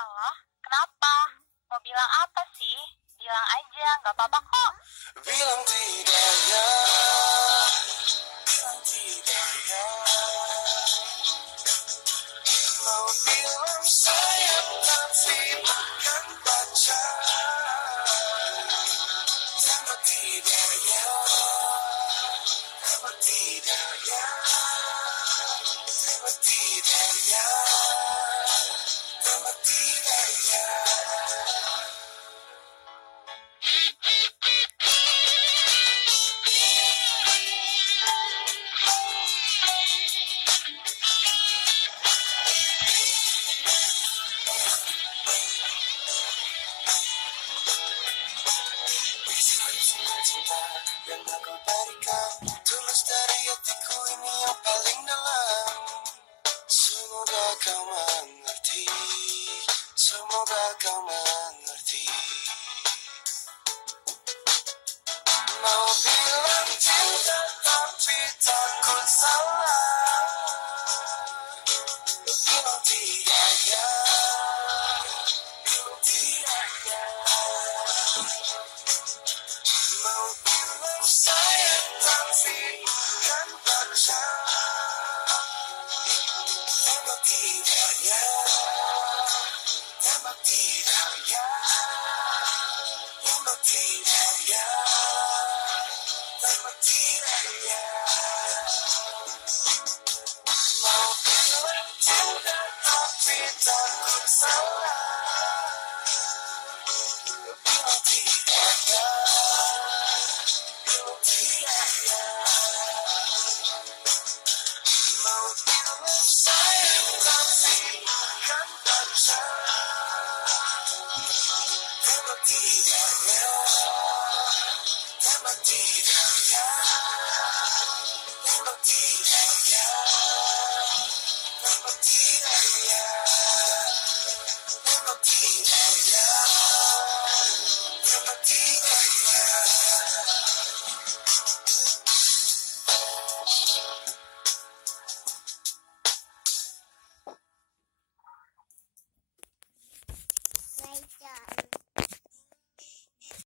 Halo, kenapa? Mau bilang apa sih? Bilang aja, nggak apa-apa kok. Bilang tidak ya, bilang tidak ya. Mau bilang sayang tapi bukan pacar. Tembak tidak ya, tembak tidak ya, tembak tidak ya, tembak tidak ya. Cinta yang aku berikan tulus dari hatiku ini yang paling dalam. Semoga kau mengerti, semoga kau mengerti. Mau bilang cinta tapi takut salah. Bilang tidak ya, bilang tidak ya. Mau bilang sayang tapi bukan pacar. Tembak tidak ya, tembak tidak ya, tembak tidak.